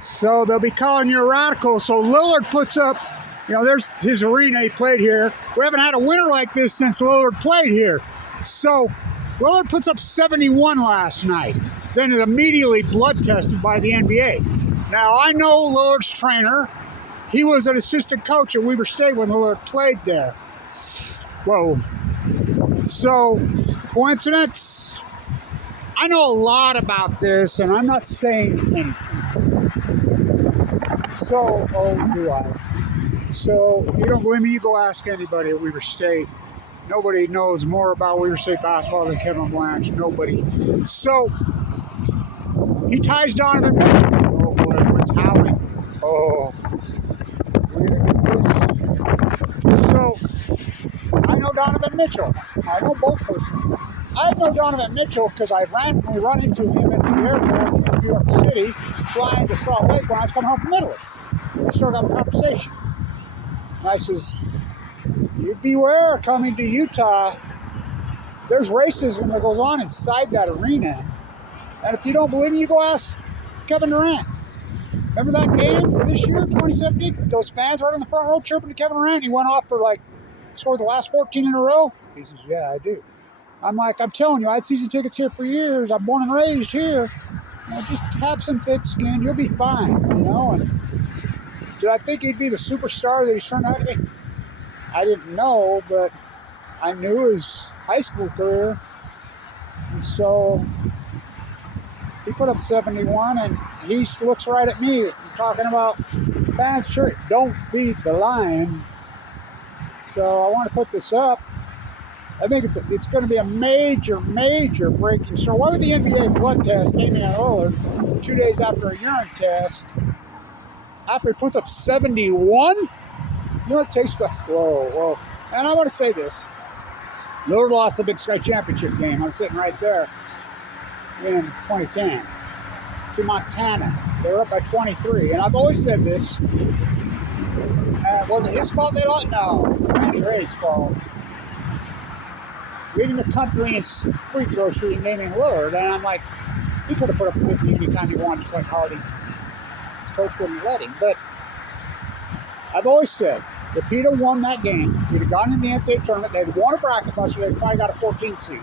So they'll be calling you a radical. So Lillard puts up, you know, there's his arena. He played here. We haven't had a winner like this since Lillard played here. So Lillard puts up 71 last night. Then is immediately blood tested by the NBA. Now, I know Lillard's trainer. He was an assistant coach at Weber State when Lillard played there. Whoa. So, coincidence? I know a lot about this, and I'm not saying anything. So, oh, do I? So, if you don't believe me, you go ask anybody at Weber State. Nobody knows more about Weber State basketball than Kevin Blanche. Nobody. So, he ties Donovan Mitchell. Oh, boy, it's howling. Oh. So, I know Donovan Mitchell. I know both personally. I know Donovan Mitchell because I randomly run into him at the airport in New York City, flying to Salt Lake when I was coming home from Italy. We started up a conversation. And I says, you beware coming to Utah. There's racism that goes on inside that arena. And if you don't believe me, you go ask Kevin Durant. Remember that game this year, 2017? Those fans right in the front row chirping to Kevin Durant. He went off for scored the last 14 in a row. He says, yeah, I do. I'm like, I'm telling you, I had season tickets here for years. I'm born and raised here. You know, just have some thick skin. You'll be fine, you know. And did I think he'd be the superstar that he's turned out to be? I didn't know, but I knew his high school career. And so he put up 71, and he looks right at me talking about fans shirt. Don't feed the lion. So I want to put this up. I think it's going to be a major breaking story. Why would the NBA blood test Damian Lillard 2 days after a urine test, after he puts up 71? You know what it takes to... Whoa. And I want to say this. Lillard lost the Big Sky Championship game. I'm sitting right there in 2010 to Montana. They were up by 23. And I've always said this. Was it his fault they lost? No. Randy Ray's fault. Leading the country in free throw shooting, Damian Lillard, and I'm like, he could have put up 50 anytime he wanted, just like Hardy. His coach wouldn't let him. But I've always said, if he'd have won that game, he'd have gotten in the NCAA tournament, they'd won a bracket buster, they'd probably got a 14th seed.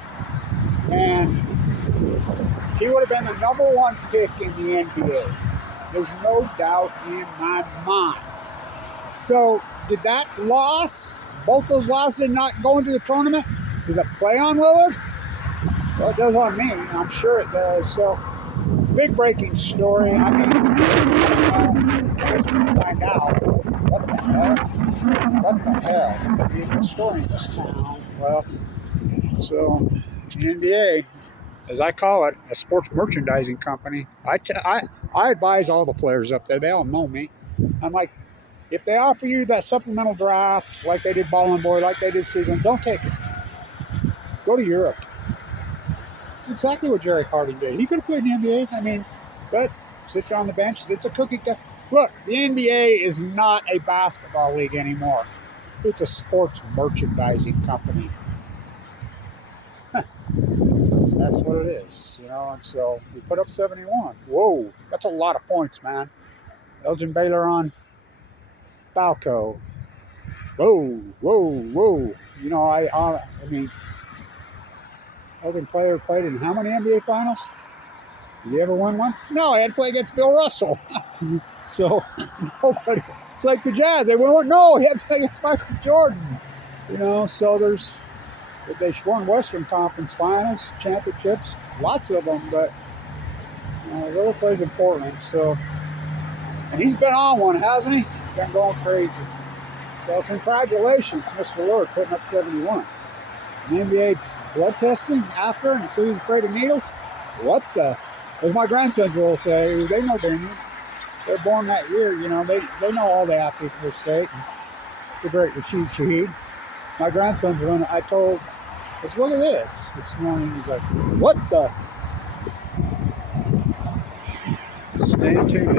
And he would have been the number one pick in the NBA. There's no doubt in my mind. So, did that loss, both those losses not go into the tournament, does that play on Lillard? Well, it does on me. I'm sure it does. So, big breaking story. I mean, I guess we'll find out. What the hell? What the hell? Big story in this town. Well, so, the NBA, as I call it, a sports merchandising company, I advise all the players up there. They all know me. I'm like, if they offer you that supplemental draft, like they did Ball and Boy, like they did Sealand, don't take it. Go to Europe. It's exactly what Jerry Harding did. He could have played in the NBA. I mean, but sit you on the bench. It's a cookie cutter. Look, the NBA is not a basketball league anymore. It's a sports merchandising company. That's what it is, you know. And so we put up 71. Whoa, that's a lot of points, man. Elgin Baylor on Balco. Whoa. You know, I mean, Elgin player played in how many NBA finals? Did he ever win one? No, he had to play against Bill Russell. So, nobody. It's like the Jazz. They won. No, he had to play against Michael Jordan. You know, so they won Western Conference Finals, championships, lots of them, but Lillard plays in Portland, so, and he's been on one, hasn't he? Been going crazy. So congratulations, Mr. Lillard, putting up 71. An NBA blood testing after, and so he's afraid of needles. What the? As my grandsons will say, they know Damian. They're born that year, you know. They know all the athletes of their state. The great Rashid Shaheed. My grandson's one I told, let's look at this morning. He's like, what the? Stay tuned.